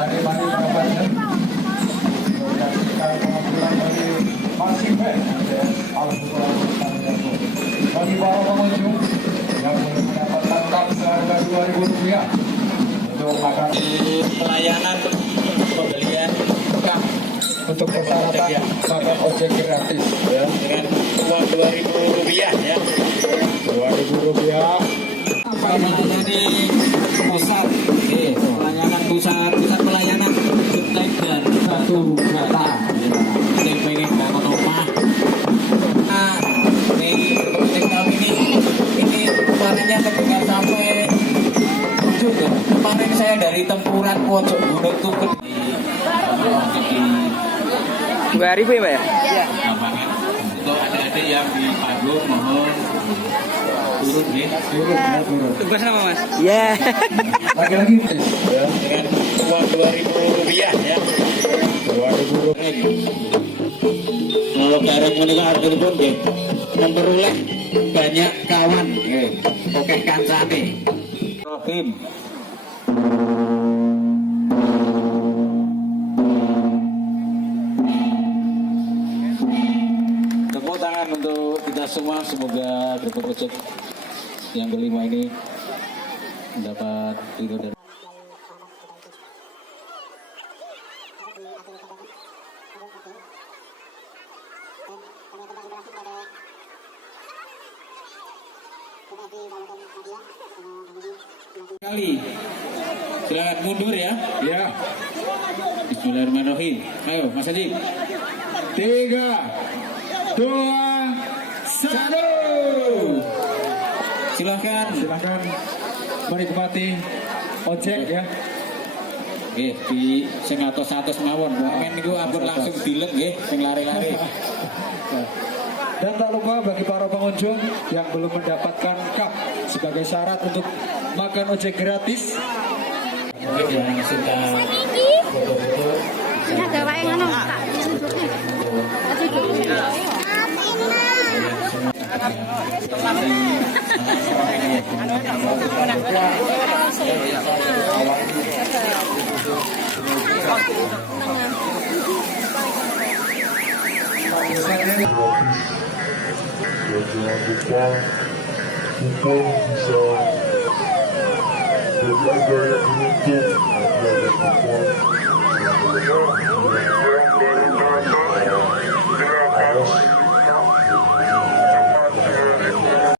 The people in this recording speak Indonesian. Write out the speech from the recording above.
mari mendapatkan menyaksikan pengambilan dari masing bagi para pengunjung yang belum mendapatkan kap seharga Rp2.000 untuk makan pelayanan pembelian kap untuk persyaratan makan ojek gratis ya, dengan uang Rp2.000 ya. Rp2.000. Apa melayani pusat, pelayanan pusat pelayanan Jutek dan Batu Bata. Yang pengen bangun rumah. Nah, ini project kami ini kemarinnya terdengar sampai ujung ya. Kemarin saya dari Tempuran Pojok Gunung Tumpet di 2.000 ya Pak ya? Iya. Untuk adik-adik yang di Pagung mohon turun ya. Turun. Tugas nama Mas? Iya. Lagi-lagi Ya, dengan uang Rp2.000 ya. Rp2.000. Kalau bareng menika hargipun nggih memperoleh banyak kawan nggih. Oke kancane. Rohim. Tepuk tangan untuk kita semua, semoga grup project yang kelima ini mendapat ridho dari kali. Silakan mundur ya. Ya, Bismillahirrahmanirrahim. Ayo Mas Haji. 3, 2, 1. Silakan menikmati ojek ya. Nggih, di sing atos-atos mawon. Men niku ampun langsung dilem nggih, sing lari-lari. Dan tak lupa bagi para pengunjung yang belum mendapatkan kap sebagai syarat untuk makan ojek gratis. Mungkin yang suka foto-foto Ini ada wae ngono, Kak. Ya jangan lupa kupon bisa bagi ada yang beruntung, ada kupon bisa